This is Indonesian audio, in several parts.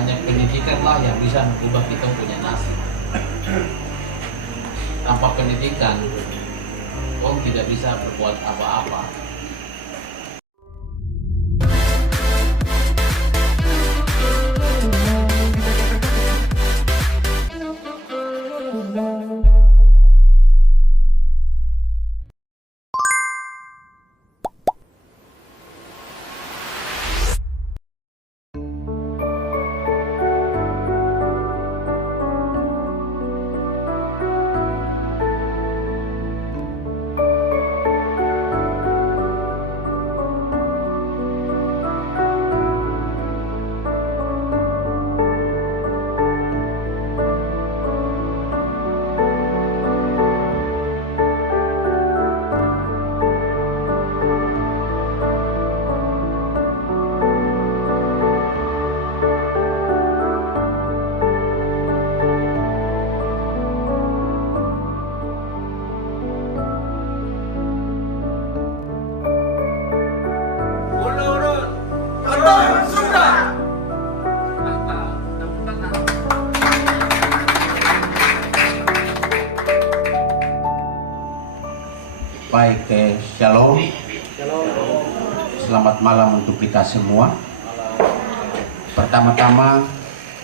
hanya pendidikanlah yang bisa mengubah kita punya nasib. Tanpa pendidikan, orang tidak bisa berbuat apa-apa. Baik, shalom. Selamat malam untuk kita semua. Pertama-tama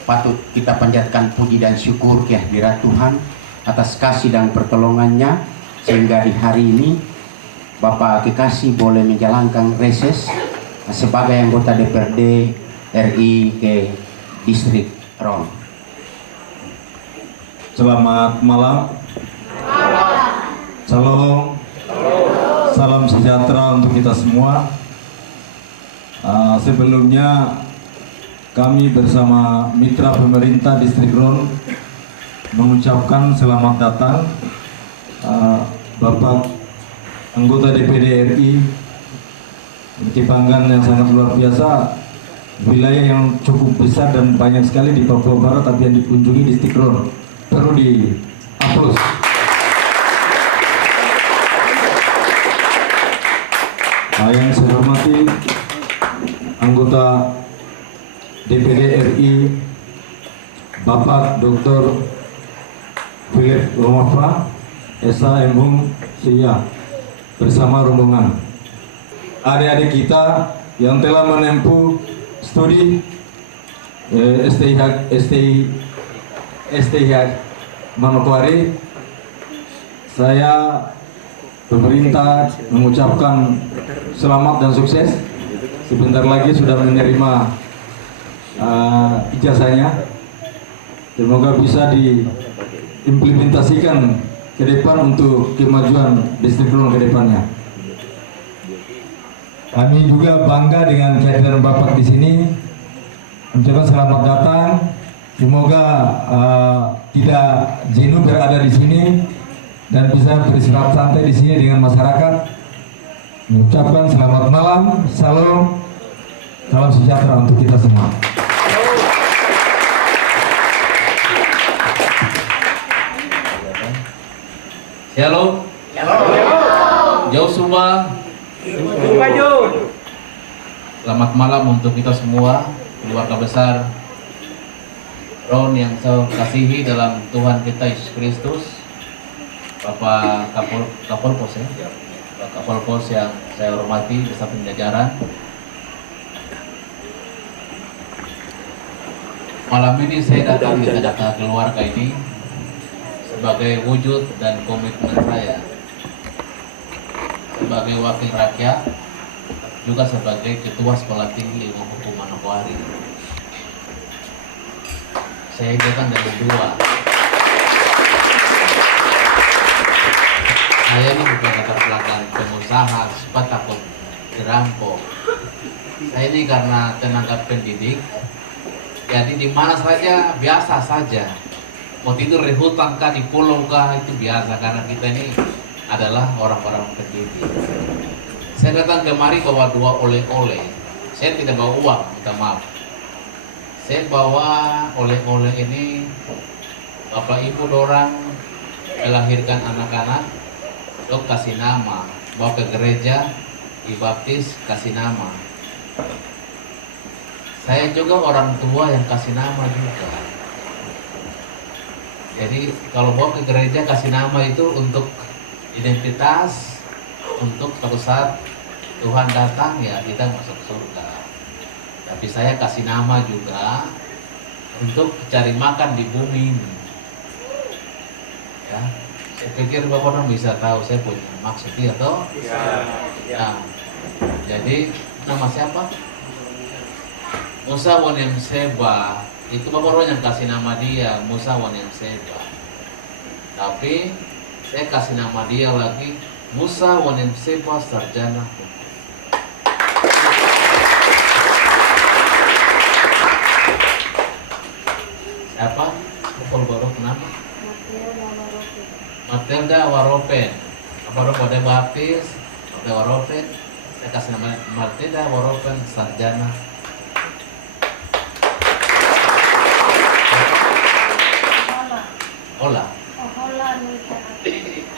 patut kita panjatkan puji dan syukur kehadirat Tuhan atas kasih dan pertolongannya sehingga di hari ini Bapak Kekasih boleh menjalankan reses sebagai anggota DPRD RI ke Distrik Ron. Selamat malam. Shalom. Salam sejahtera untuk kita semua. Sebelumnya kami bersama mitra pemerintah Distrik Ron mengucapkan selamat datang Bapak anggota DPD RI, kebanggaan yang sangat luar biasa, wilayah yang cukup besar dan banyak sekali di Papua Barat tapi yang dikunjungi Distrik Ron. Perlu di-aplaus. Yang saya hormati anggota DPD RI Bapak Dr. Philip Romafa Esa Embung Sia bersama rombongan, adik-adik kita yang telah menempuh studi STIH Manokwari, saya pemerintah mengucapkan selamat dan sukses. Sebentar lagi sudah menerima ijazahnya. Semoga bisa diimplementasikan ke depan untuk kemajuan Distrik Ron ke depannya. Kami juga bangga dengan kehadiran Bapak di sini. Mengucapkan selamat datang. Semoga tidak jenuh berada di sini dan bisa beristirahat santai di sini dengan masyarakat. Mengucapkan selamat malam, salam sejahtera untuk kita semua. Shalom. Joshua. Selamat malam untuk kita semua, keluarga besar Ron yang saya kasihi dalam Tuhan kita Yesus Kristus. Bapak Kapolpos ya, Bapak Kapolpos yang saya hormati beserta jajaran. Malam ini saya datang di tengah keluarga ini sebagai wujud dan komitmen saya sebagai wakil rakyat, juga sebagai ketua sekolah tinggi ilmu hukum Manokwari. Saya datang dari dua. Saya ini bukan latar belakang pengusaha, sempat takut dirampok. Saya ini karena tenaga pendidik, jadi di mana saja biasa saja. Mau tidur di hutan kah, di pulau kah, itu biasa karena kita ini adalah orang-orang pendidik. Saya datang kemari bawa 2 oleh-oleh. Saya tidak bawa uang, minta maaf. Saya bawa oleh-oleh ini, Bapak Ibu dorang melahirkan anak-anak, dok kasih nama, bawa ke gereja, dibaptis, kasih nama. Saya juga orang tua yang kasih nama juga. Jadi kalau bawa ke gereja kasih nama itu untuk identitas, untuk suatu saat Tuhan datang ya kita masuk surga. Tapi saya kasih nama juga untuk cari makan di bumi ini. Ya, saya pikir Bapak orang bisa tahu saya punya maksud ya toh? Nah, jadi nama siapa? Musa Wonem Seba. Itu Bapak orang yang kasih nama dia Musa Wonem Seba. Tapi saya kasih nama dia lagi Musa Wonem Seba Sarjana Hukum. Siapa? Pukul baru kenapa? Matilda Waropen. Apa orang pada baptis? Matilda Waropen. Saya kasih nama Matilda Waropen Sarjana. Hola.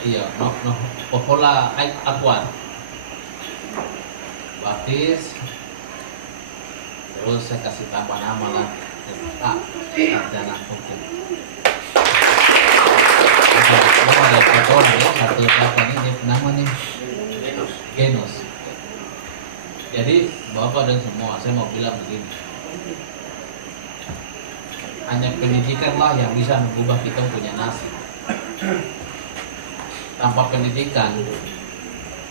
Iya, no. Hola, Akuan. Baptis. Terus saya kasih tambah nama lah. Sarjana Hukum. Ada foto ya, satu apa nih nama nih? Genus. Jadi Bapak dan semua, saya mau bilang begini. Hanya pendidikan lah yang bisa mengubah kita punya nasib. Tanpa pendidikan,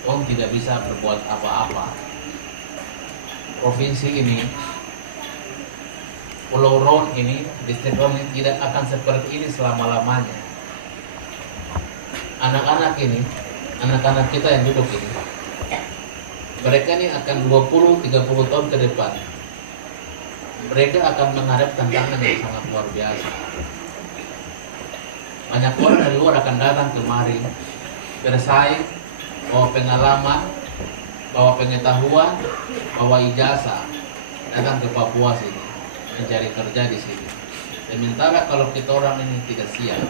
orang tidak bisa berbuat apa-apa. Provinsi ini, Pulau Ron ini, distrik Ron ini tidak akan seperti ini selama-lamanya. Anak-anak ini, anak-anak kita yang duduk ini, mereka ini akan 20-30 tahun ke depan. Mereka akan menghadap tantangan yang sangat luar biasa. Banyak orang dari luar akan datang kemari, bersaing, bawa pengalaman, bawa pengetahuan, bawa ijazah, datang ke Papua sini, mencari kerja di sini. Sementara kalau kita orang ini tidak siap,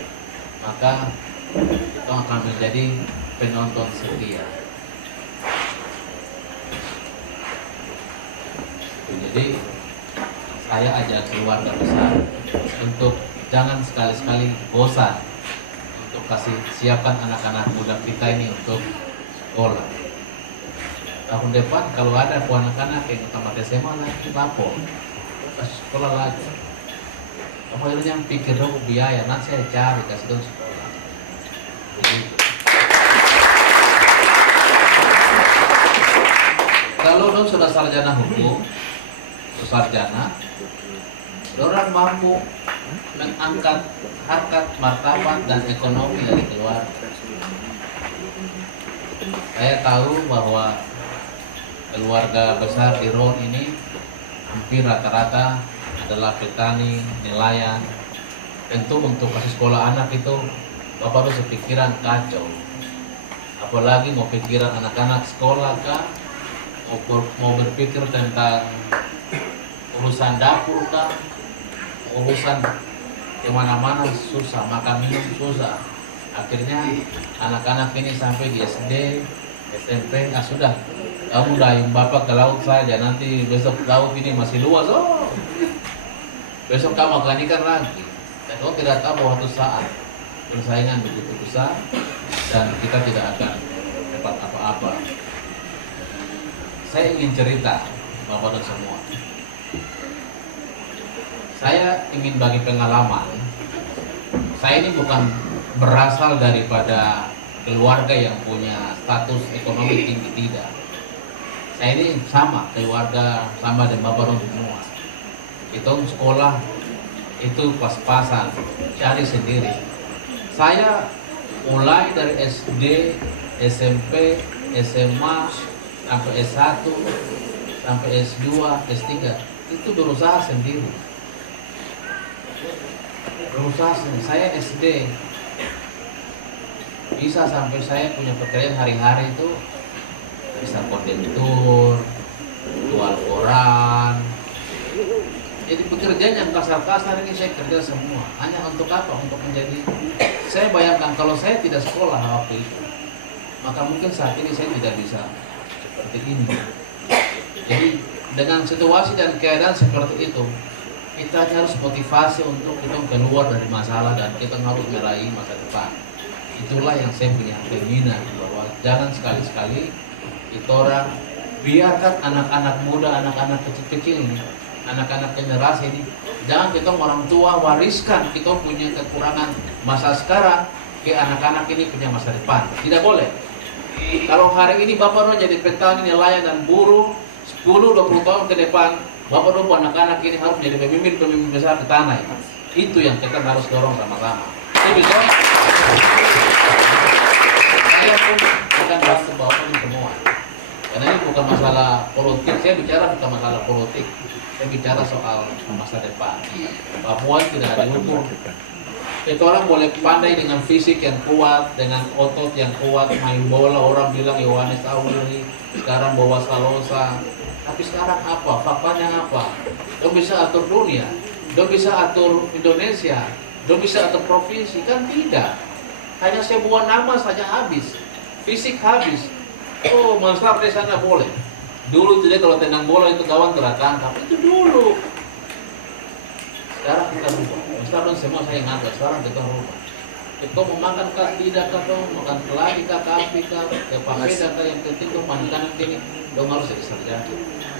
maka kita akan menjadi penonton setia. Jadi saya ajak keluarga besar untuk jangan sekali-sekali bosan untuk kasih siapkan anak-anak muda kita ini untuk sekolah. Tahun depan kalau ada anak-anak yang tamat SMA lagi lapor kasih sekolah lagi. Kamu yang pikir dong biaya, nanti saya cari kasih dong sekolah. Begitu. Kalau dong sudah sarjana hukum, sarjana, orang mampu mengangkat harkat, martabat, dan ekonomi dari keluarga. Saya tahu bahwa keluarga besar di Ron ini hampir rata-rata adalah petani, nelayan. Tentu untuk kasih sekolah anak itu Bapak harus pikiran kacau. Apalagi mau pikiran anak-anak sekolah kah? Mau berpikir tentang urusan dapur kah? Urusan kemana-mana susah, makan minum susah. Akhirnya anak-anak ini sampai di SD, SMP, sudah kamu dayung Bapak ke laut saja, nanti besok laut ini masih luas, besok kamu akan ikan lagi. Dan kau tidak tahu bahwa suatu saat persaingan begitu besar dan kita tidak akan dapat apa-apa. Saya ingin cerita Bapak dan semua. Saya ingin bagi pengalaman. Saya ini bukan berasal daripada keluarga yang punya status ekonomi tinggi, tidak. Saya ini sama keluarga sama dengan Bapak dan semua. Itu sekolah itu pas-pasan, cari sendiri. Saya mulai dari SD, SMP, SMA, sampai S1, sampai S2, S3 itu berusaha sendiri. Berusaha sendiri. Saya SD bisa sampai saya punya pekerjaan hari-hari itu bisa kondektur, jual koran. Jadi pekerjaan yang kasar-kasar ini saya kerja semua. Hanya untuk apa? Untuk menjadi. Saya bayangkan kalau saya tidak sekolah waktu itu, maka mungkin saat ini saya tidak bisa seperti ini. Jadi dengan situasi dan keadaan seperti itu, kita harus motivasi untuk kita keluar dari masalah dan kita harus meraih masa depan. Itulah yang saya punya keinginan, bahwa jangan sekali-sekali kita orang biarkan anak-anak muda, anak-anak kecil-kecil ini, anak-anak generasi ini, jangan kita orang tua wariskan kita punya kekurangan masa sekarang ke anak-anak ini punya masa depan. Tidak boleh. Kalau hari ini Bapak mau jadi petani, nelayan dan buruh, 10-20 tahun ke depan, Bapak dulu anak-anak ini harus menjadi pemimpin besar di tanah ini. Itu yang kita harus dorong sama-sama. Itu bisa. Saya pun akan bantu Bapak ini semua. Karena ini bukan masalah politik, saya bicara bukan masalah politik. Saya bicara soal masa depan. Papua tidak ada hukum. Itu orang boleh pandai dengan fisik yang kuat, dengan otot yang kuat, main bola. Orang bilang Yohanes Auri, sekarang bawa Salosa. Tapi sekarang apa? Faktanya apa? Dong bisa atur dunia, dong bisa atur Indonesia, dong bisa atur provinsi. Kan tidak. Hanya sebuah nama saja habis. Fisik habis. Oh, Manslar di sana boleh. Dulu tidak, kalau tendang bola itu kawan tertangkap. Itu dulu. Sekarang kita rubah. Sekarang semua saya ingat, sekarang kita rubah. Kita mau makan kah, tidak kah, makan keladi kah, kapi kah, papeda kah, yang penting itu makanan ini, dong harus jadi sarjana.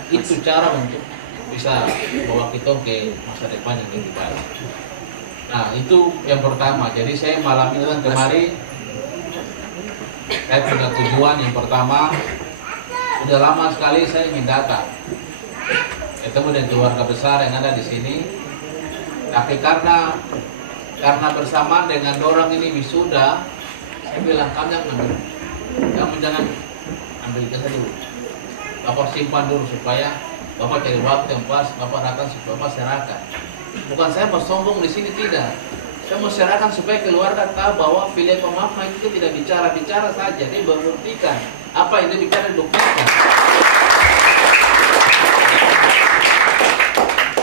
Itu cara untuk bisa bawa kita ke masa depan yang lebih baik. Nah, itu yang pertama. Jadi saya malam ini kan kemarin, saya punya tujuan yang pertama. Sudah lama sekali saya ingin datang ketemu dengan keluarga besar yang ada di sini. Tapi karena bersamaan dengan orang ini wisuda, saya bilang kamu jangan ambil ijazah dulu. Bapak simpan dulu supaya Bapak cari waktu yang pas, Bapak datang supaya Bapak serahkan. Bukan saya bersombong di sini, tidak. Saya mau serahkan supaya keluarga tahu bahwa Philip Mama itu tidak bicara saja, dia membuktikan apa yang dia bicara dibuktikan.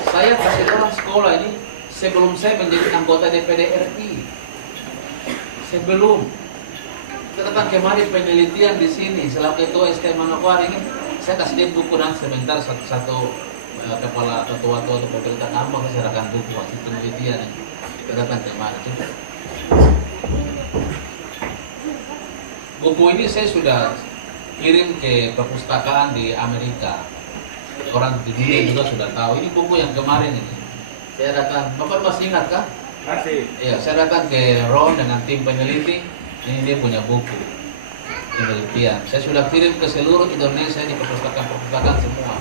Saya kasih orang sekolah ini sebelum saya menjadi anggota DPD RI. Sebelum kita datang kemarin penelitian di sini, selaku ketua ST Manokwari ini, saya kasih dia buku dan sebentar satu kepala atau tua-tua atau pemerintah kampung, saya serahkan buku hasil penelitian ini. Kita datang kemarin. Buku ini saya sudah kirim ke perpustakaan di Amerika. Orang di dunia juga sudah tahu. Ini buku yang kemarin ini. Saya datang, Bapak masih ingat kah? Masih. Iya, saya datang ke Ron dengan tim peneliti. Ini dia punya buku penelitian. Saya sudah kirim ke seluruh Indonesia di perpustakaan semua.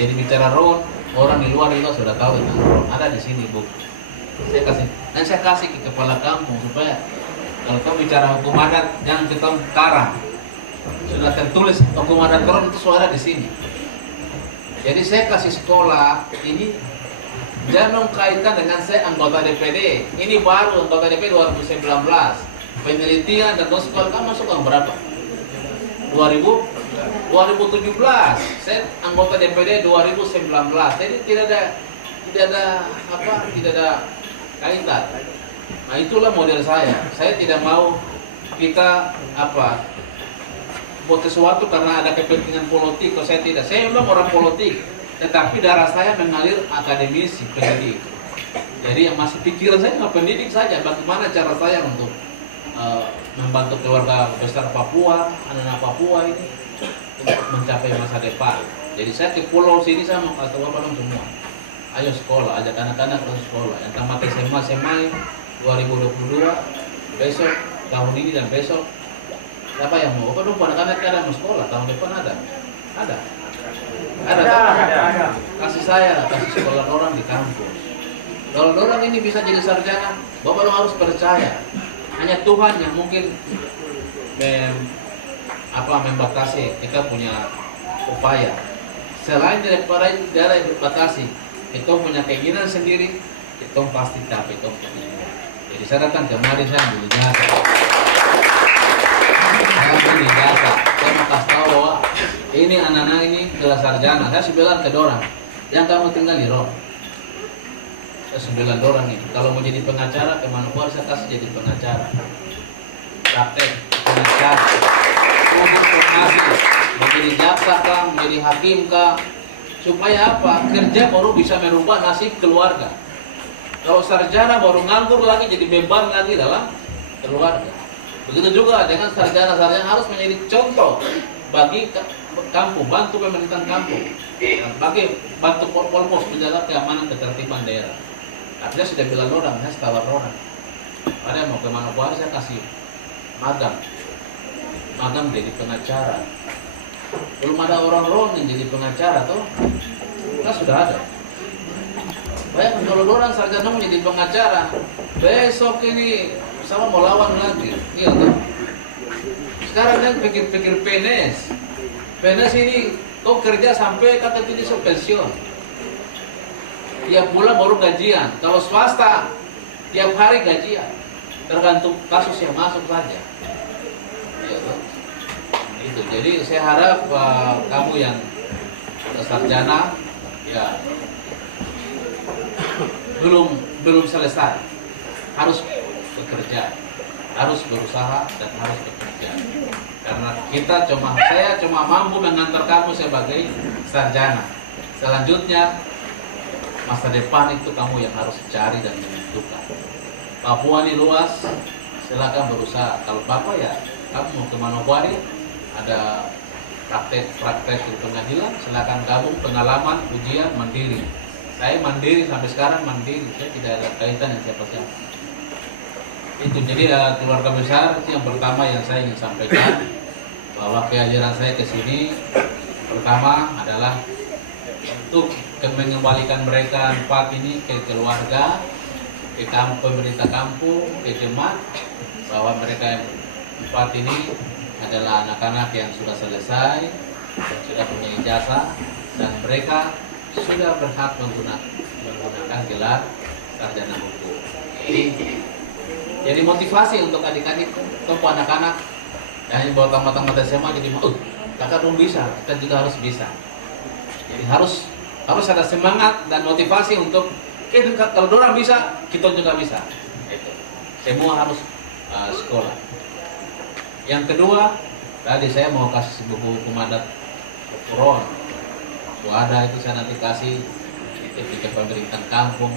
Jadi bicara Ron, orang di luar juga sudah tahu tentang Ron. Ada di sini buku. Saya kasih ke kepala kampung supaya kalau kamu bicara hukum adat jangan kita karang. Sudah tertulis hukum adat Ron itu suara di sini. Jadi saya kasih sekolah ini jangan kaitan dengan saya anggota DPD. Ini baru anggota DPD 2019. Penelitian dan sekolah kamu masuk tahun berapa? 2017. Saya anggota DPD 2019. Jadi tidak ada kaitan. Nah, itulah model saya. Saya tidak mau kita buat sesuatu karena ada kepentingan politik. Kalau saya tidak, saya memang orang politik, tetapi darah saya mengalir akademisi, pendidik. Jadi yang masih pikiran saya pendidik saja. Bagaimana cara saya untuk membantu keluarga besar Papua, anak-anak Papua ini untuk mencapai masa depan. Jadi saya ke pulau sini saya mau kasih tahu semua. Ayo sekolah, ajak anak-anak ke sekolah. Yang tamat SMA 2022, besok, tahun ini dan besok. Siapa yang mau? Apa dong anak-anak ada mau sekolah? Tahun depan ada. Ada. Kasih saya, kasih sekolah orang di kampus. Kalau orang ini bisa jadi sarjana, Bapak harus percaya. Hanya Tuhan yang mungkin membatasi kita punya upaya. Selain daripada darah yang dibatasi, kita punya keinginan sendiri, kita pasti dapat itu. Jadi saya datang kemarin saya ambil ijazah. Saya mau kasih tahu bahwa ini anak-anak ini kelas sarjana. Saya bilang ke dorang, yang kamu tinggal di Rom. Saya bilang dorang ini, kalau mau jadi pengacara ke Manokwari saya kasih jadi pengacara. Praktek pengacara. Untuk formasi, menjadi jaksa kah, menjadi hakim kah, Supaya apa? Kerja baru bisa merubah nasib keluarga. Kalau sarjana baru nganggur lagi, jadi beban lagi dalam keluarga. Begitu juga dengan sarjana-sarjana harus menjadi contoh bagi kampung, bantu pemerintahan kampung, bagi bantu Polpos menjaga keamanan ketertiban daerah. Artinya sudah bilang orang, saya setawar orang. Ada yang mau ke Manokwari, saya kasih magang jadi pengacara. Belum ada orang yang jadi pengacara tuh, kan sudah ada. Bayangkan kalau orang sarjana menjadi pengacara, besok ini sama mau lawan lagi, iya tuh. Sekarang kan pikir-pikir PNS ini kau kerja sampai kata tidak pensiun. Tiap bulan baru gajian. Kalau swasta tiap hari gajian, tergantung kasus yang masuk saja. Iya tuh. Itu. Jadi saya harap kamu yang sarjana ya belum selesai, harus bekerja, harus berusaha dan harus bekerja. Karena saya cuma mampu mengantar kamu sebagai sarjana. Selanjutnya masa depan itu kamu yang harus cari dan menentukan. Papua ini luas, silakan berusaha. Kalau Bapak ya kamu mau ke Manokwari, ada praktek di pengadilan, silakan gabung pengalaman ujian mandiri. Saya mandiri sampai sekarang mandiri, saya tidak ada kaitan dengan siapa-siapa. Itu jadi keluarga besar itu yang pertama yang saya ingin sampaikan, bahwa kehadiran saya ke sini pertama adalah untuk mengembalikan mereka 4 ini ke keluarga, ke pemerintah kampung, ke jemaat, bahwa mereka yang 4 ini adalah anak-anak yang sudah selesai, sudah punya ijazah, dan mereka sudah berhak menggunakan gelar sarjana hukum. Jadi motivasi untuk adik-adik, untuk anak-anak yang bawa tamat-tamat SMA jadi kakak belum bisa, kita juga harus bisa. Jadi harus ada semangat dan motivasi untuk kalau orang bisa, kita juga bisa. Itu. Semua harus sekolah. Yang kedua, tadi saya mau kasih buku hukum adat Quran. Ada itu saya nanti kasih ke pemerintahan kampung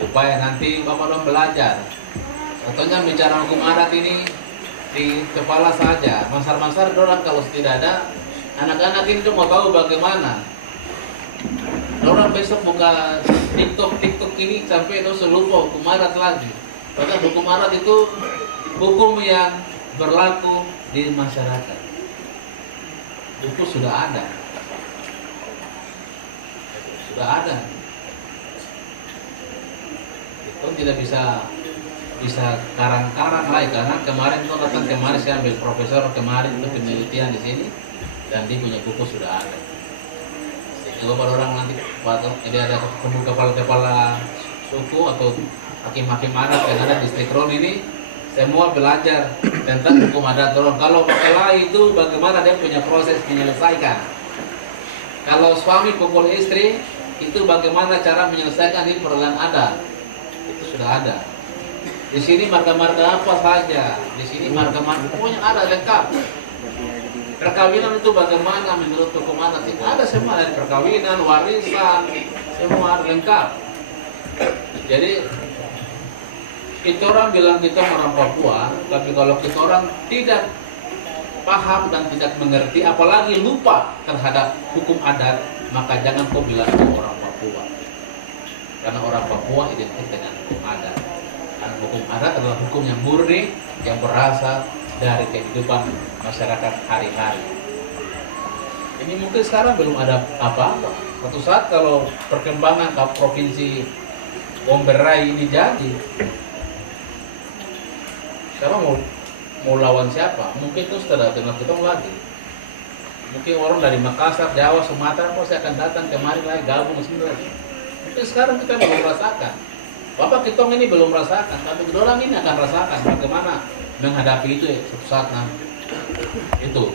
supaya nanti Bapak dong belajar. Contohnya bicara hukum adat ini di kepala saja, masar-masar orang kalau tidak ada, anak-anak ini tuh mau tahu bagaimana. Orang besok buka TikTok ini sampai itu lupa hukum adat lagi. Bahkan hukum adat itu hukum yang berlaku di masyarakat. Buku sudah ada. Itu tidak bisa karang-karang lagi, karena kemarin tuh datang saya ambil profesor kemarin itu penelitian di sini dan dia punya buku sudah ada. Sehingga pada orang nanti jadi ada kepala suku atau hakim-hakim adat yang ada di distrik Ron ini semua belajar tentang hukum adat Ron. Kalau pakai itu bagaimana dia punya proses menyelesaikan. Kalau suami pukul istri itu bagaimana cara menyelesaikan di peradilan adat, itu sudah ada. Di sini marga-marga apa saja, di sini marga-marga pokoknya ada lengkap. Perkawinan itu bagaimana menurut hukum adat itu ada semua, dari perkawinan, warisan, semua lengkap. Jadi kita orang bilang kita orang Papua, tapi kalau kita orang tidak paham dan tidak mengerti, apalagi lupa terhadap hukum adat, maka jangan kau bilang orang Papua. Karena orang Papua identik dengan hukum adat. Karena hukum adat adalah hukum yang murni, yang berasal dari kehidupan masyarakat hari-hari. Ini mungkin sekarang belum ada apa-apa. Suatu saat kalau perkembangan ke provinsi Bomberai ini jadi, sekarang mau lawan siapa? Mungkin itu sudah dengar kita lagi. Mungkin orang dari Makassar, Jawa, Sumatera pasti akan datang kemari lagi gabung sini lagi. Mungkin sekarang kita belum merasakan. Bapak Kitong ini belum merasakan, tapi orang ini akan merasakan bagaimana menghadapi itu suatu saat nanti. Itu.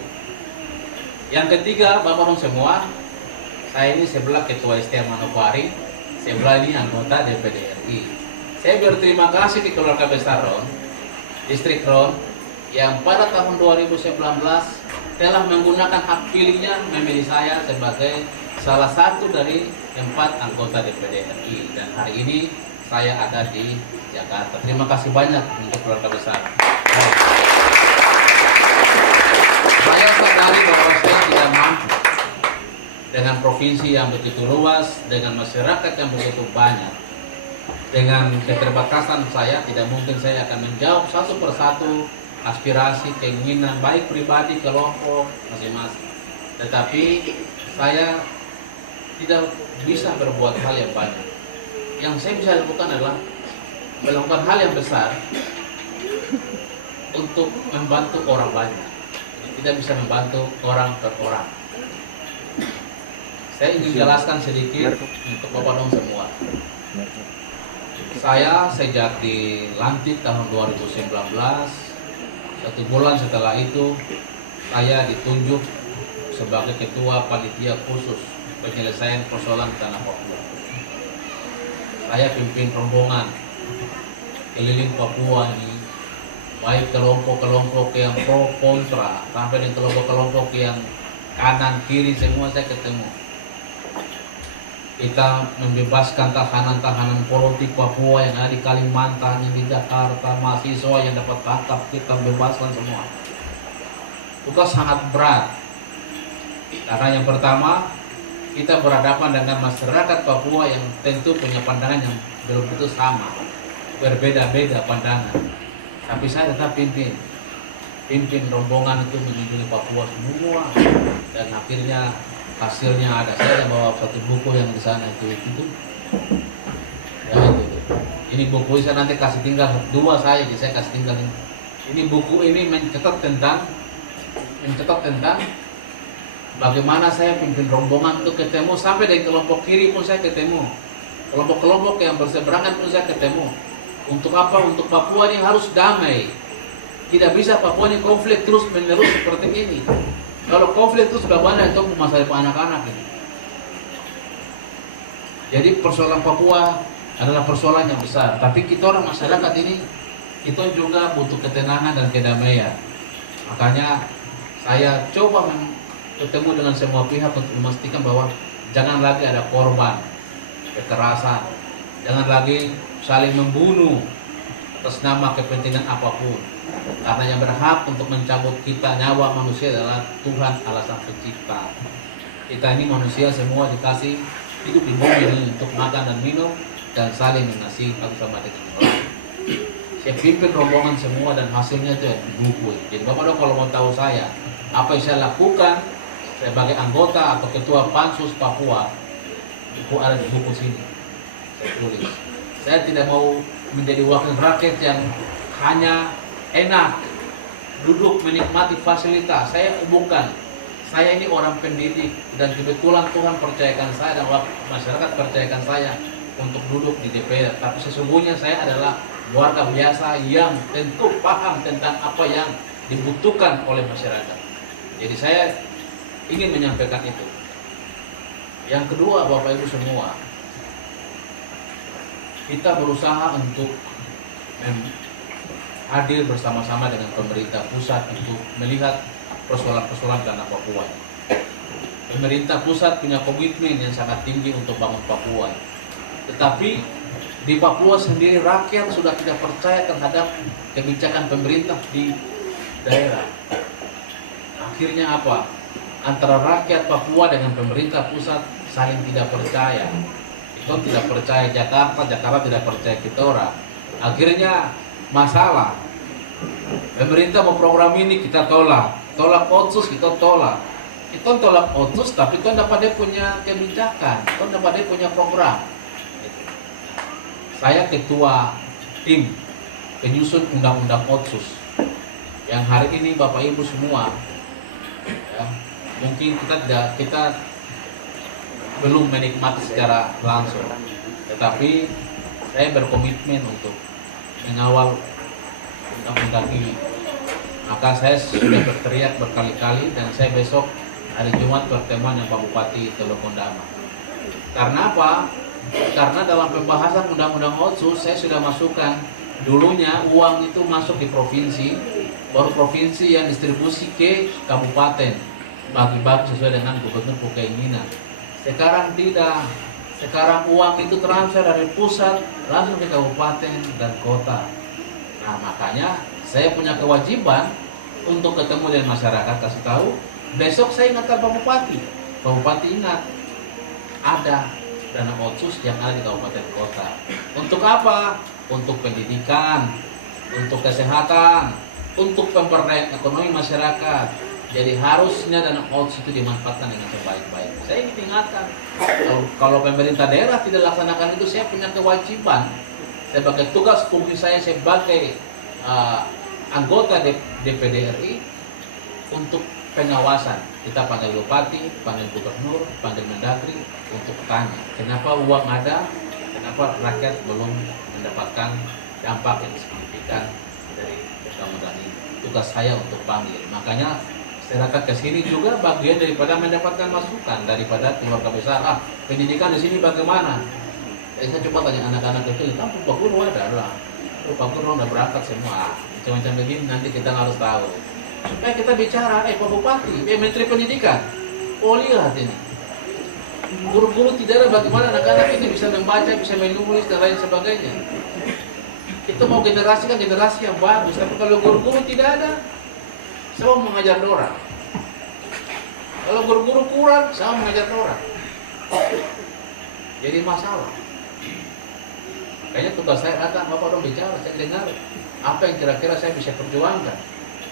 Yang ketiga, Bapak semua, saya ini sebelah Ketua ST Manokwari, sebelah ini anggota DPD RI. Saya berterima kasih di keluarga besar Ron, distrik Ron, yang pada tahun 2019 telah menggunakan hak pilihnya memilih saya sebagai salah satu dari 4 anggota DPD RI, dan hari ini saya ada di Jakarta. Terima kasih banyak untuk keluarga besar. Saya sadari bahwa saya tidak mampu dengan provinsi yang begitu luas, dengan masyarakat yang begitu banyak, dengan keterbatasan saya, tidak mungkin saya akan menjawab satu persatu aspirasi, keinginan, baik pribadi, kelompok, masing-masing. Tetapi saya tidak bisa berbuat hal yang banyak. Yang saya bisa lakukan adalah melakukan hal yang besar untuk membantu orang banyak. Tidak bisa membantu orang per orang. Saya ingin jelaskan sedikit untuk Bapak dong semua. Saya sejak dilantik tahun 2019, 1 bulan setelah itu saya ditunjuk sebagai ketua panitia khusus penyelesaian persoalan tanah Papua. Saya pimpin rombongan keliling Papua ini, baik kelompok-kelompok yang pro kontra sampai dengan kelompok-kelompok yang kanan kiri, semua saya ketemu. Kita membebaskan tahanan-tahanan politik Papua yang ada di Kalimantan, yang di Jakarta, mahasiswa yang dapat tangkap, kita bebaskan semua. Tugas sangat berat. Karena yang pertama, kita berhadapan dengan masyarakat Papua yang tentu punya pandangan yang belum tentu sama, berbeda-beda pandangan. Tapi saya tetap pimpin rombongan itu menuju Papua semua, dan akhirnya hasilnya ada. Saya bawa satu buku yang di sana itu. Ya, itu. Ini buku saya nanti kasih tinggal 2 saya kasih tinggal ini. Ini buku ini mencatat tentang bagaimana saya pimpin rombongan untuk ketemu, sampai dari kelompok kiri pun saya ketemu, kelompok-kelompok yang berseberangan pun saya ketemu. Untuk apa? Untuk Papua ini harus damai. Tidak bisa Papua ini konflik terus menerus seperti ini. Kalau konflik terus bagaimana itu masalah anak-anak ini. Jadi persoalan Papua adalah persoalan yang besar. Tapi kita orang masyarakat ini, kita juga butuh ketenangan dan kedamaian. Makanya saya coba bertemu dengan semua pihak untuk memastikan bahwa jangan lagi ada korban kekerasan, jangan lagi saling membunuh atas nama kepentingan apapun. Karena yang berhak untuk mencabut kita nyawa manusia adalah Tuhan Allah Sang Pencipta. Kita ini manusia semua dikasih hidup di bumi ini untuk makan dan minum dan saling mengasihi satu sama dengan lain. Saya pimpin rombongan semua dan hasilnya itu di buku. Jadi Bapak kalau mau tahu saya apa yang saya lakukan sebagai anggota atau ketua Pansus Papua, buku ada di buku sini. Saya tulis. Saya tidak mau menjadi wakil rakyat yang hanya enak duduk menikmati fasilitas. Saya bukan. Saya ini orang pendidik dan kebetulan Tuhan percayakan saya dan masyarakat percayakan saya untuk duduk di DPR. Tapi sesungguhnya saya adalah warga biasa yang tentu paham tentang apa yang dibutuhkan oleh masyarakat. Jadi saya ingin menyampaikan itu. Yang kedua, Bapak Ibu semua, kita berusaha untuk hadir bersama-sama dengan pemerintah pusat untuk melihat persoalan-persoalan tanah Papua. Pemerintah pusat punya komitmen yang sangat tinggi untuk bangun Papua. Tetapi di Papua sendiri rakyat sudah tidak percaya terhadap kebijakan pemerintah di daerah. Akhirnya apa? Antara rakyat Papua dengan pemerintah pusat saling tidak percaya. Kita tidak percaya Jakarta, Jakarta tidak percaya kita orang. Akhirnya masalah. Pemerintah mau program ini kita tolak otsus kita tolak. Kita tolak otsus tapi kita dapat dia punya kebijakan, kita dapat dia punya program. Saya ketua tim penyusun undang-undang otsus. Yang hari ini Bapak Ibu semua, ya, mungkin kita belum menikmati secara langsung, tetapi saya berkomitmen untuk mengawal undang-undang ini. Maka saya sudah berteriak berkali-kali dan saya besok hari Jumat pertemuan dengan Pak Bupati Teluk Kondama. Karena apa? Karena dalam pembahasan undang-undang otsus saya sudah masukkan dulunya uang itu masuk di provinsi, baru provinsi yang distribusi ke kabupaten, bagi-bagi sesuai dengan gubernur keinginan. Sekarang tidak. Sekarang uang itu transfer dari pusat langsung ke kabupaten dan kota. Nah, makanya saya punya kewajiban untuk ketemu dengan masyarakat, kasih tahu. Besok saya ingatkan Pak Bupati. Pak Bupati ingat, ada dana otsus yang ada di kabupaten kota. Untuk apa? Untuk pendidikan, untuk kesehatan, untuk pemberdayaan ekonomi masyarakat. Jadi harusnya dana otsus itu dimanfaatkan dengan sebaik-baik. Saya ingin ingatkan, kalau pemerintah daerah tidak laksanakan itu, saya punya kewajiban sebagai tugas fungsi saya sebagai anggota DPD RI untuk pengawasan. Kita panggil bupati, panggil gubernur, panggil mendagri untuk tanya, kenapa uang ada, kenapa rakyat belum mendapatkan dampak yang signifikan dari undang-undang ini. Tugas saya untuk panggil. Makanya masyarakat ke sini juga bagian daripada mendapatkan masukan daripada keluarga besar. Pendidikan di sini bagaimana? Saya coba tanya anak-anak kecil, kampung Pak Guru ada lah. Pak Guru udah berangkat semua. Macam-macam begini nanti kita harus tahu. Supaya kita bicara, Pak Bupati, Menteri Pendidikan. Oh lihat ini. Guru-guru tidak ada, bagaimana anak-anak ini bisa membaca, bisa menulis dan lain sebagainya. Kita mau generasi kan generasi yang bagus, tapi kalau guru-guru tidak ada, saya mau mengajar orang. Kalau guru-guru kurang, saya mau mengajar orang. Jadi masalah. Kayaknya tugas saya datang, Bapak dong bicara, saya dengar apa yang kira-kira saya bisa perjuangkan.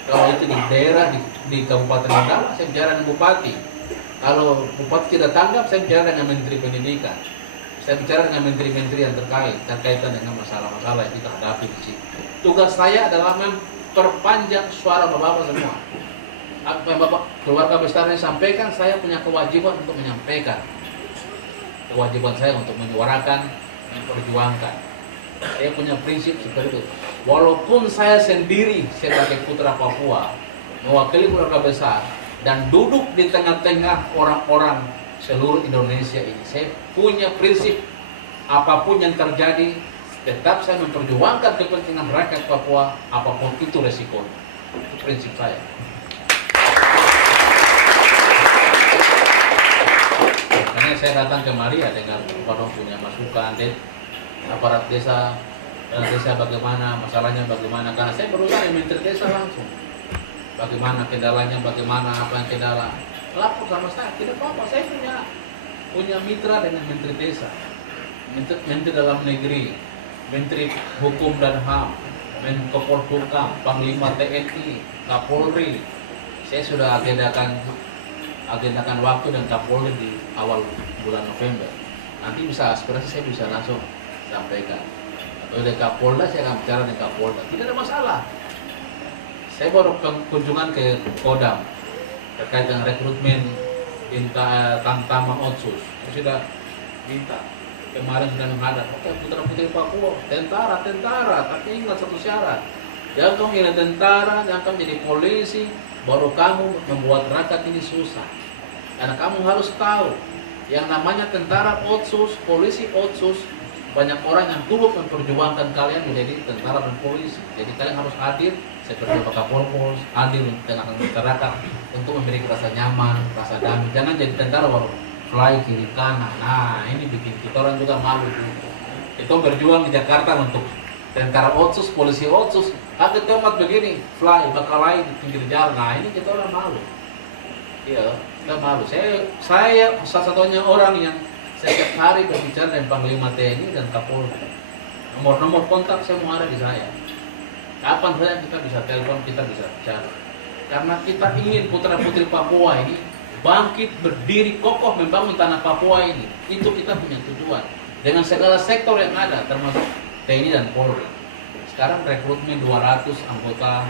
Kalau itu di daerah, di Kabupaten Mandala, saya bicara dengan Bupati. Kalau Bupati tidak tanggap, saya bicara dengan Menteri Pendidikan. Saya bicara dengan menteri-menteri yang terkaitan dengan masalah-masalah yang kita hadapi di sini. Tugas saya adalah memperpanjang suara Bapak-Bapak semua. Apa yang Bapak keluarga besar ini sampaikan, saya punya kewajiban untuk menyampaikan. Kewajiban saya untuk menyuarakan, memperjuangkan. Saya punya prinsip seperti itu. Walaupun saya sendiri sebagai putra Papua, mewakili keluarga besar, dan duduk di tengah-tengah orang-orang seluruh Indonesia ini, saya punya prinsip, apapun yang terjadi, tetap saya memperjuangkan kepentingan rakyat Papua, apapun itu resiko. Itu prinsip saya. Makanya saya datang kemari ya dengan Bapak punya masukan, aparat desa bagaimana, masalahnya bagaimana, karena saya berusaha dengan menteri desa langsung. Bagaimana kendalanya, bagaimana, apa yang kendala, lapor sama saya, tidak apa-apa, saya punya mitra dengan menteri desa, menteri dalam negeri, menteri hukum dan HAM, Menko Polhukam, Panglima TNI, Kapolri. Saya sudah agendakan waktu dan Kapolri di awal bulan November. Nanti bisa aspirasi saya bisa langsung sampaikan. Atau dari Kapolda saya akan bicara dengan Kapolda, tidak ada masalah. Saya baru kunjungan ke Kodam terkait dengan rekrutmen Tamtama Otsus. Saya sudah minta, kemarin sudah menghadap, oke, putra-putri Papua, tentara, tapi ingat satu syarat, jangan kamu jadi tentara, jangan kamu jadi polisi, baru kamu membuat rakyat ini susah. Karena kamu harus tahu, yang namanya tentara Otsus, polisi Otsus, banyak orang yang turut memperjuangkan kalian menjadi tentara dan polisi. Jadi kalian harus hadir seperti Pak Kapolpos, hadir di tengah masyarakat untuk memberi rasa nyaman, rasa damai. Jangan jadi tentara baru fly kiri kanan. Nah, ini bikin kita orang juga malu. Itu berjuang di Jakarta untuk tentara Otsus, polisi Otsus, ada tempat begini, fly, bakal lain di pinggir jalan. Nah, ini kita orang malu. Iya, kita malu. Saya satu-satunya orang yang setiap hari berbicara dengan Panglima TNI dan Kapolri. Nomor-nomor kontak semua ada di saya. Kapan saja kita bisa telepon, kita bisa bicara. Karena kita ingin putra-putri Papua ini bangkit, berdiri kokoh membangun tanah Papua ini. Itu kita punya tujuan. Dengan segala sektor yang ada, termasuk TNI dan Polri. Sekarang rekrutmen 200 anggota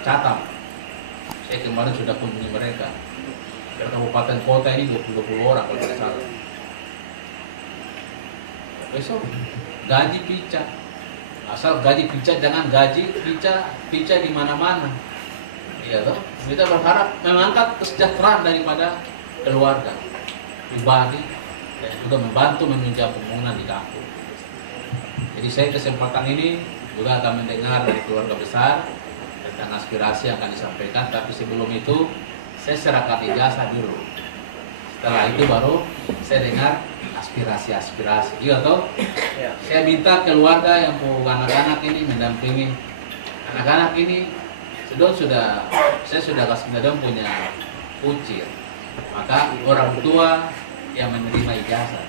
Catam. Saya kemarin sudah kunjungi mereka. Dari kabupaten kota ini 20 orang kalau tidak salah. Besok gaji pica, asal gaji pica, jangan gaji pica di mana-mana. Iya toh. Kita berharap mengangkat kesejahteraan daripada keluarga, pribadi, dan juga membantu menunjang pembangunan di kampung. Jadi saya kesempatan ini juga akan mendengar dari keluarga besar tentang aspirasi yang akan disampaikan. Tapi sebelum itu saya serahkan ijazah dulu. Setelah itu baru saya dengar aspirasi-aspirasi. Iya toh? Saya minta keluarga yang mau anak-anak ini mendampingi anak-anak ini. Saya sudah kasih mereka punya kucir. Maka orang tua yang menerima ijazah.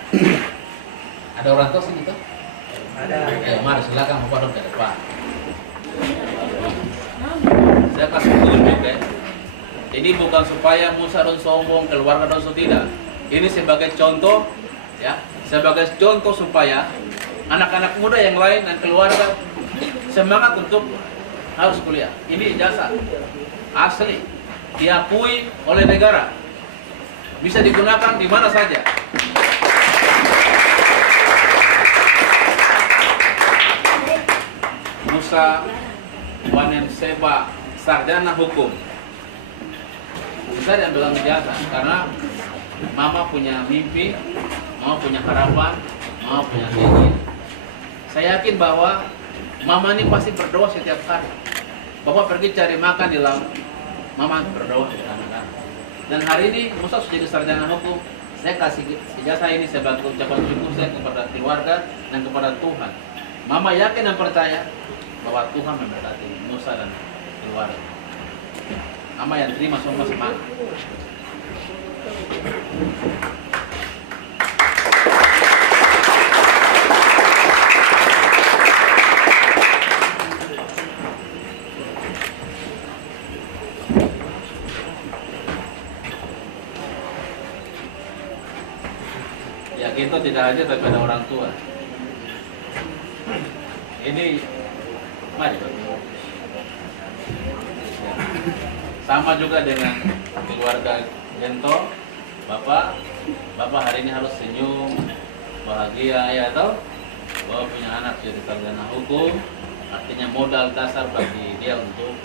Ada orang tua sini toh? Ada. Ya, mari silakan Bapak dong ke depan. Saya kasih tunjuk ya. Ini bukan supaya Musa dan sombong, keluarga dan tidak. Ini sebagai contoh, ya, sebagai contoh supaya anak-anak muda yang lain dan keluarga semangat untuk harus kuliah. Ini ijazah asli, diakui oleh negara, bisa digunakan di mana saja. Musa Wanen Seba, sarjana hukum. Bisa diambil ijazah karena mama punya mimpi, mama punya harapan, mama punya keinginan. Saya yakin bahwa mama ini pasti berdoa setiap hari. Bapak pergi cari makan di laut, mama berdoa di anak-anak. Dan hari ini Musa sudah jadi sarjana hukum. Saya kasih ijazah ini sebagai ucapan syukur saya kepada keluarga dan kepada Tuhan. Mama yakin dan percaya bahwa Tuhan memberkati Musa dan keluarga. Mama yang terima semua semangat. Ya kita tidak aja tapi ada orang tua. Ini mari Bapak. Sama juga dengan keluarga Gento, Bapak hari ini harus senyum, bahagia ya tahu bahwa punya anak jadi sarjana hukum, artinya modal dasar bagi dia untuk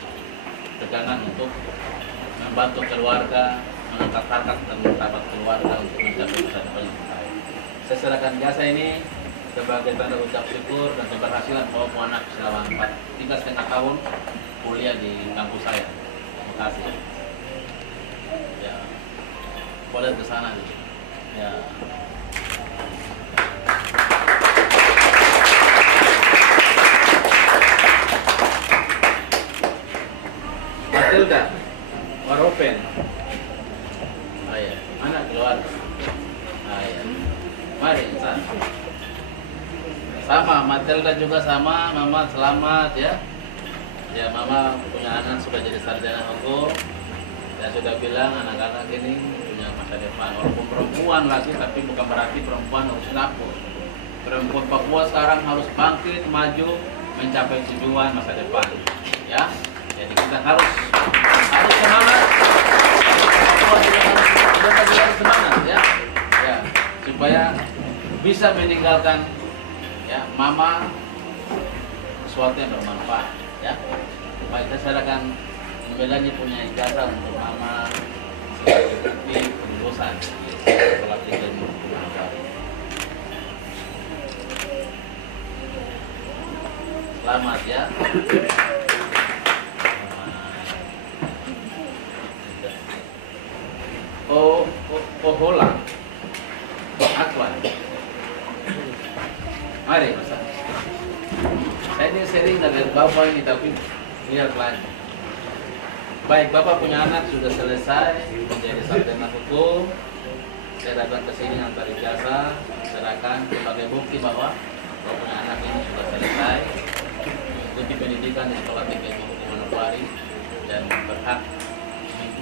tegangan untuk membantu keluarga, mengangkat harkat dan martabat keluarga untuk mencapai masa depan yang baik. Saya serahkan jasa ini sebagai tanda ucap syukur dan keberhasilan bahwa anak selama 3,5 tahun kuliah di kampus saya. Terima kasih. Ya, boleh ke sana. Ya. Matilda, Waropen. Ayah, mana keluar? Ayah, mari sana. Sama, Matilda juga sama, Mama selamat ya. Ya, Mama punya anak sudah jadi sarjana hukum. Saya sudah bilang anak-anak ini punya masa depan. Walaupun perempuan lagi, tapi bukan berarti perempuan harus takut. Perempuan Papua sekarang harus bangkit, maju, mencapai tujuan masa depan. Ya, jadi kita harus semangat. Papua juga harus semangat ya. Ya, supaya bisa meninggalkan ya Mama sesuatu yang bermanfaat ya. Baik, saya akan membelanya punya ijazah untuk Mama sebagai bukti kelulusan sekolah tinggi Manokwari. Selamat ya. Hola, Akwan. Mari Mas. Saya ini sering dengan Bapak ini tapi lihat lagi. Baik, Bapak punya anak sudah selesai menjadi sarjana hukum. Saya datang ke sini antar ijazah, serahkan sebagai bukti bahwa Bapak punya anak ini sudah selesai mengikuti pendidikan di sekolah tinggi hukum Manokwari dan berhak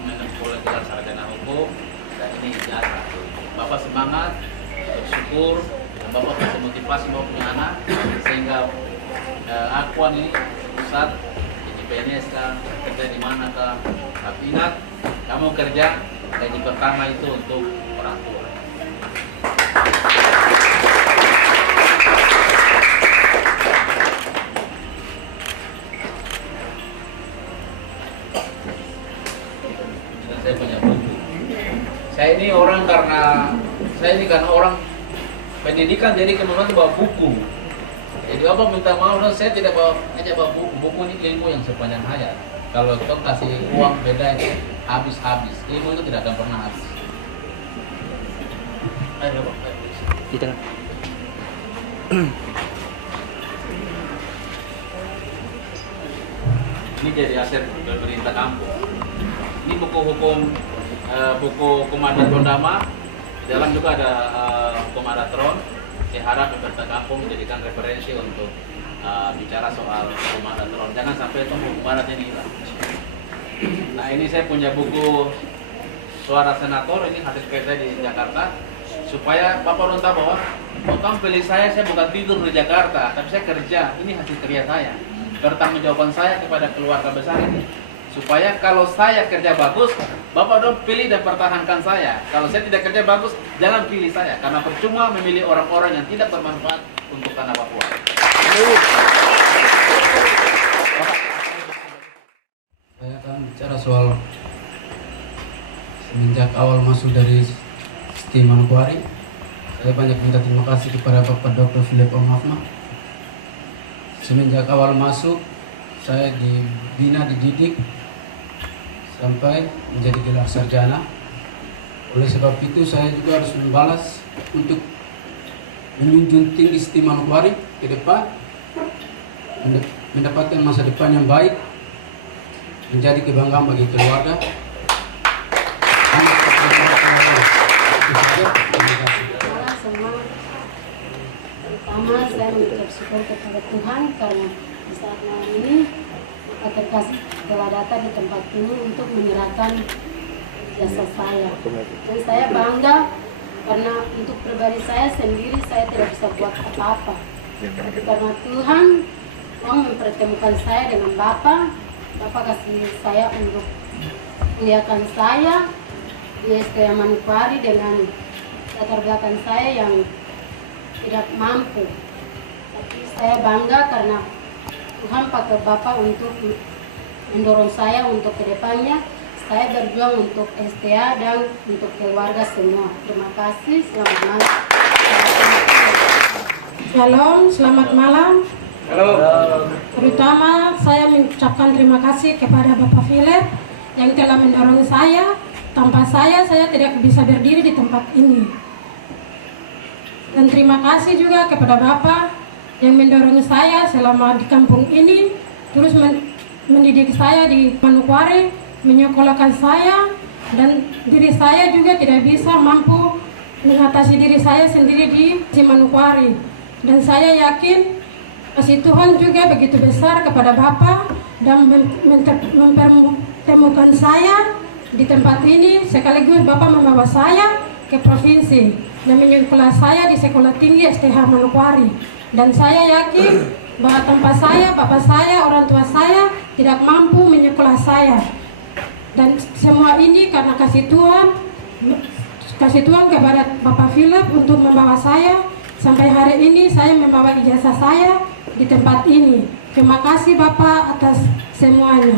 menempuh gelar sarjana hukum dan ini ijazah. Bapak semangat, bersyukur, dan Bapak kasih motivasi Bapak punya anak sehingga Akuan ini pusat jadi PNS kah, kerja di mana kah. Tapi ingat, kamu kerja gaji pertama itu untuk orang tua. Dan saya punya buku. Saya ini karena orang pendidikan jadi kemudian bawa buku. Jadi Bapak minta maaf, saya tidak bawa buku ini ilmu yang sepanjang hayat. Kalau kita kasih uang beda itu habis-habis, ilmu itu tidak akan pernah habis. Di tengah. Ini jadi aset pemerintah kampung. Ini buku hukum adat Tondama. Di dalam juga ada hukum adat Tron. Saya harap pemerintah kampung menjadikan referensi untuk bicara soal hukum adat Tron. Jangan sampai itu hukum adat ini hilang. Nah, ini saya punya buku Suara Senator, ini hasil kerja di Jakarta. Supaya Bapak orang tahu bahwa Bapak pilih saya bukan tidur di Jakarta, tapi saya kerja. Ini hasil kerja saya. Pertanggungjawaban saya kepada keluarga besar ini, supaya kalau saya kerja bagus, Bapak dong pilih dan pertahankan saya. Kalau saya tidak kerja bagus, jangan pilih saya, karena percuma memilih orang-orang yang tidak bermanfaat untuk tanah Papua. Saya akan bicara soal semenjak awal masuk dari STI Manokwari. Saya banyak minta terima kasih kepada Bapak Dr. Philip Omafma. Semenjak awal masuk, saya dibina, dididik sampai menjadi gelar sarjana. Oleh sebab itu, saya juga harus membalas untuk menjunjung tinggi STI Manokwari ke depan, mendapatkan masa depan yang baik, menjadi kebanggaan bagi keluarga. Semua pertama saya mengucap syukur kepada Tuhan karena di saat malam ini Bapak Terkasih telah datang di tempat ini untuk menyerahkan jasa saya. Dan saya bangga karena untuk pribadi saya sendiri saya tidak bisa buat apa-apa. Tapi karena Tuhan mempertemukan saya dengan Bapak kasih saya untuk kuliahkan saya di STI Manokwari dengan latar belakang saya yang tidak mampu. Tapi saya bangga karena Tuhan pakai Bapak untuk mendorong saya untuk kedepannya. Saya berjuang untuk STA dan untuk keluarga semua. Terima kasih, selamat malam. Shalom, selamat malam. Halo. Terutama saya mengucapkan terima kasih kepada Bapak Philip yang telah mendorong saya. Tanpa saya tidak bisa berdiri di tempat ini. Dan terima kasih juga kepada Bapak yang mendorong saya selama di kampung ini, terus mendidik saya di Manokwari, menyekolahkan saya, dan diri saya juga tidak bisa mampu mengatasi diri saya sendiri di Manokwari. Dan saya yakin kasih Tuhan juga begitu besar kepada Bapak dan mempertemukan saya di tempat ini, sekaligus Bapak membawa saya ke provinsi dan menyekolah saya di Sekolah Tinggi STH Manokwari. Dan saya yakin bahwa tanpa saya, Bapak saya, orang tua saya tidak mampu menyekolah saya. Dan semua ini karena kasih Tuhan kepada Bapak Philip untuk membawa saya. Sampai hari ini saya membawa ijazah saya di tempat ini. Terima kasih Bapak atas semuanya.